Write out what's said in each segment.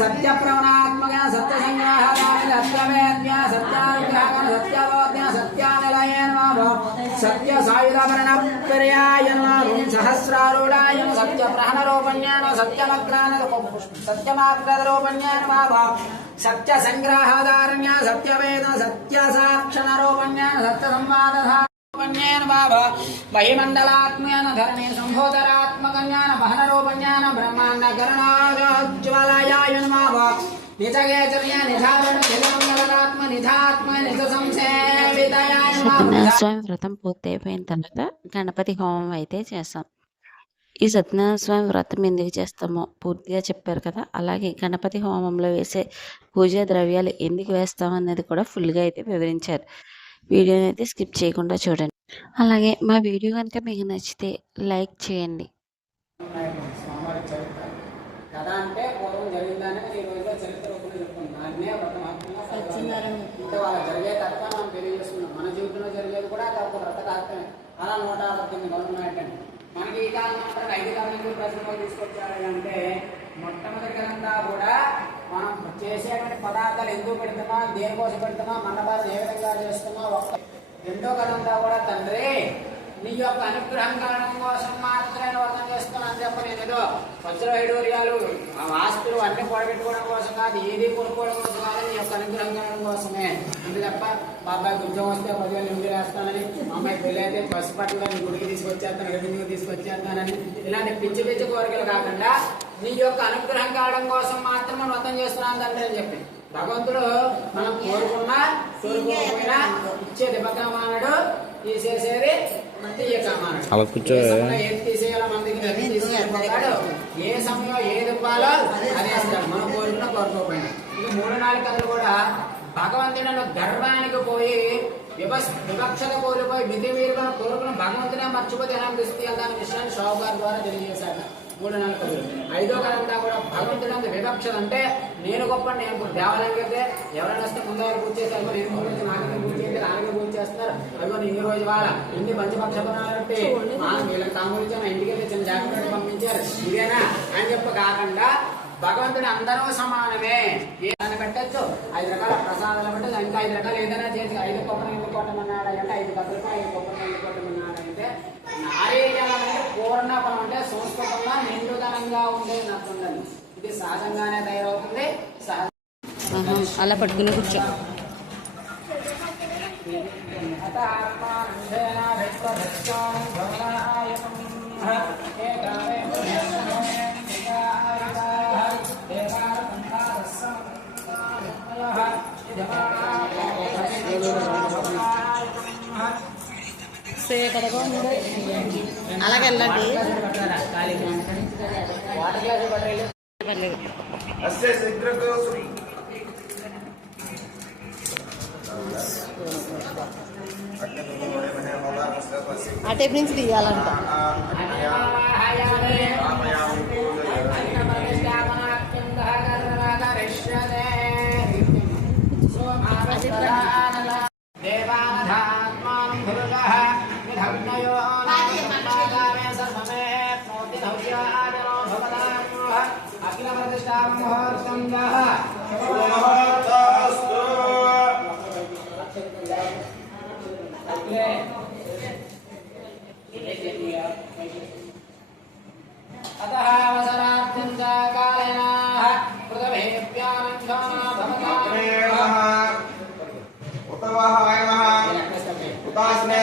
సత్య ప్రవణాత్మక సత్య సత్యసంగ్రహాయ సత్యవేద్య సత్యానుగ్రహణ సత్యబోధ్య సత్యానిలయ సత్య సాయుధవరణ పర్యాయ సహస్రారూఢాయ సత్య ప్రహణ రూపణ్యాన సత్యమగ్రాన సత్యమాగ్రదరూపణ్యాన నమో సత్య సంగ్రహాధారణ్య సత్యవేద సత్య సాక్షణ రూపణ్యాన సత్య సంవాద రూపజ్ఞాన బాబ. మహిమండలాత్మయాన ధరణి సంభోధరాత్మకజ్ఞాన జ్ఞాన బ్రహ్మాండ గరణాజ్వలయాయ నమావ నిజగేచర్య నిధారణ నిజమంగళాత్మ నిధాత్మ నిజ సంసేవితయాయ సత్యనారాయణ స్వామి వ్రతం పూర్తయిపోయిన తర్వాత గణపతి హోమం అయితే చేస్తాం. ఈ సత్యనారాయణ స్వామి వ్రతం ఎందుకు చేస్తామో పూర్తిగా చెప్పారు కదా. అలాగే గణపతి హోమంలో వేసే పూజా ద్రవ్యాలు ఎందుకు వేస్తామన్నది కూడా ఫుల్గా అయితే వివరించారు. వీడియోని అయితే స్కిప్ చేయకుండా చూడండి. అలాగే మా వీడియో కనుక మీకు నచ్చితే లైక్ చేయండి. కథ అంటే పూర్వం జరిగిందని ఈ రోజులో చరిత్ర రూపంలో చెప్తున్నాం దాన్నే అంటే వాళ్ళ జరిగే మనం తెలియజేస్తున్నాం మన జీవితంలో జరిగేది కూడా ఒక వ్రత అలా నూట మనకి ఈ కాలం మాత్రం ఐదు కాలం ప్రశ్నలు తీసుకొచ్చారు అంటే కూడా మనం చేసేటువంటి పదార్థాలు ఎందుకు పెడుతున్నాం? దేనికోసం పెడుతున్నాం? మండపాలు ఏ విధంగా చేస్తున్నాం? ఒక్క రెండో కథంతా కూడా తండ్రి నీ యొక్క అనుగ్రహం కారణం కోసం మాత్రమే వర్ణం చేస్తున్నాను చెప్ప నేను ఏదో వజ్రవైడూర్యాలు ఆ ఆస్తులు అన్ని పొడబెట్టుకోవడం కోసం కాదు ఏది కొనుక్కోవడం కోసం కాదు నీ యొక్క అనుగ్రహం కారణం కోసమే. అంతే తప్ప మా అబ్బాయి ఉద్యోగం వస్తే పదివేలు నిండి వేస్తానని మా అమ్మాయి పెళ్ళి అయితే పసుపట్టుగా నీ గుడికి తీసుకొచ్చేస్తాను రెవెన్యూ తీసుకొచ్చేస్తానని ఇలాంటి పిచ్చి పిచ్చి కోరికలు కాకుండా నీ యొక్క అనుగ్రహం కావడం కోసం మాత్రమే వ్రతం చేస్తున్నాను తండ్రి అని చెప్పి. భగవంతుడు మనం కోరుకున్నా కోరుకోకపోయినా ఇచ్చేది బకమానడు తీసేసేది అలా కూర్చో. ఏది తీసేయాలో మన దగ్గర ఏ సమయంలో ఏది ఇవ్వాలో అదే మనం కోరుకున్నా కోరుకోకపోయినా. ఇది మూడు నాలుగు కథలు కూడా భగవంతుడు గర్వానికి పోయి వివస్ వివక్షత కోల్పోయి విధి వీరులను కోరుకుని భగవంతుడే మర్చిపోతే ఎలా తీసుకెళ్తా అనే విషయాన్ని షావు గారి ద్వారా తెలియజేశాడు మూడు నాలుగు ఐదో కథంతా కూడా భగవంతుడు అంత వివక్షత అంటే నేను గొప్ప నేను ఇప్పుడు దేవాలయం వెళ్తే ఎవరైనా వస్తే ముందు ఎవరు పూజ చేస్తారు నేను ముందు వచ్చి నాకే పూజ చేస్తే నాకే పూజ చేస్తారు. అదిగో ఇన్ని రోజు వాళ్ళ ఇన్ని పంచపక్షపనాలంటే వీళ్ళకి తాంబూలించాను ఇంటికి వెళ్ళి చిన్న జాగ్రత్త పంపించారు. ఇదేనా? అని చెప్ప కాకుండా భగవంతుడు అందరూ సమానమే. ఏ పెట్టచ్చు. ఐదు రకాల ప్రసాదాలు పెట్టచ్చు. ఇంకా ఐదు రకాలు ఏదైనా చేసి ఐదు కొబ్బరి ఎందుకు కొట్టమన్నాడు అంటే ఐదు కథలకు ఐదు కొబ్బరి ఎందుకు కొట్టమన్నాడు అంటే నారీజనం అంటే పూర్ణఫలం అంటే సంస్కృతంగా నిండుదనంగా ఉండేది అర్థం ఇది సహజంగానే తయారవుతుంది. సహజ అలా పట్టుకుని కూర్చో. అలాగే వెళ్ళండి నుంచి తీయాలంట. Paz, né?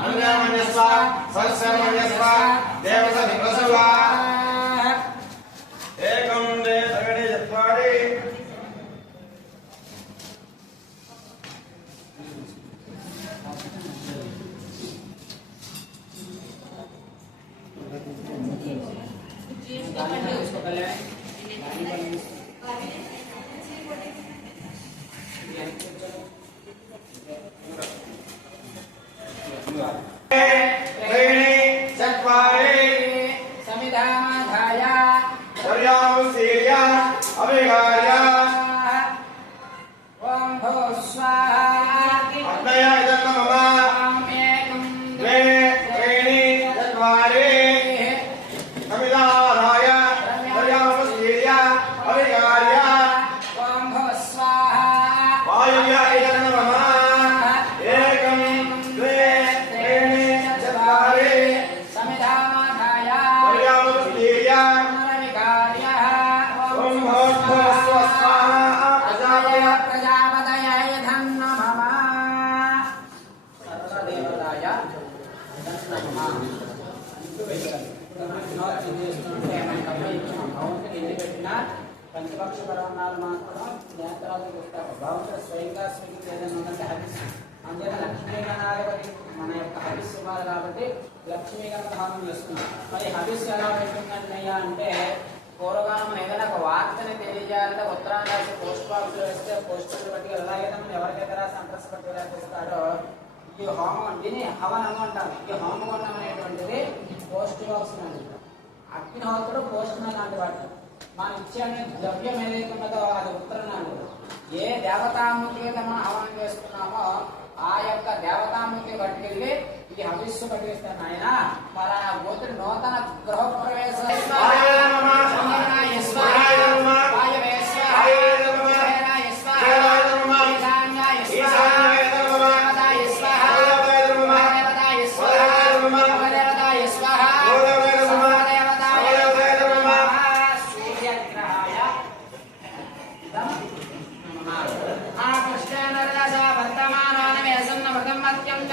అనుగమన్యస్వ సత్సర్మన్యస్వ దేవత విప్రసవ ఏకం దేవతగణే చెప్పాలి Thank you. భూ స్వాహా అగ్నయ ఇదన్న మమ ద్వే త్రీణి చత్వారి పంచపక్ష పరమాలు మాత్రం నేత్రాలు చూస్తారు భగవంతుడు స్వయంగా స్వీకరించి ఏదైనా ఉందంటే హరిస్ అందుకే లక్ష్మీ గణాధిపతి మన యొక్క హరిస్ ఇవ్వాలి కాబట్టి లక్ష్మీ గణధానం చేస్తున్నాం మరి హరిస్ ఎలా పెట్టిందంటయ్యా అంటే పూర్వకాలం మనం ఏదైనా ఒక వార్తని తెలియజేయాలంటే ఉత్తరాన్ని రాసి పోస్ట్ బాక్స్ వేస్తే పోస్ట్ బట్టి ఎలాగైతే మనం ఎవరికైతే రాసి అంట్రస్ బట్టి రాసిస్తాడో ఈ హోమం దీని హవనము అంటాం. ఈ హోమగుండం అనేటువంటిది పోస్ట్ బాక్స్ అనేది అగ్నిహోత్రుడు పోషణ లాంటి వాడు. మన ఇచ్చే ద్రవ్యం ఏదైతే ఉన్నదో అది ఉత్తరణాలు ఏ దేవతామూర్తి అయితే మనం ఆహ్వానం చేస్తున్నామో ఆ యొక్క దేవతామూర్తి పట్టుకెళ్ళి ఇది హవిస్సు పట్టిస్తాను ఆయన పలానా గోతుడు నూతన గృహప్రవేశ वर्तमानानमे असन्नमृगम् मत्यम् च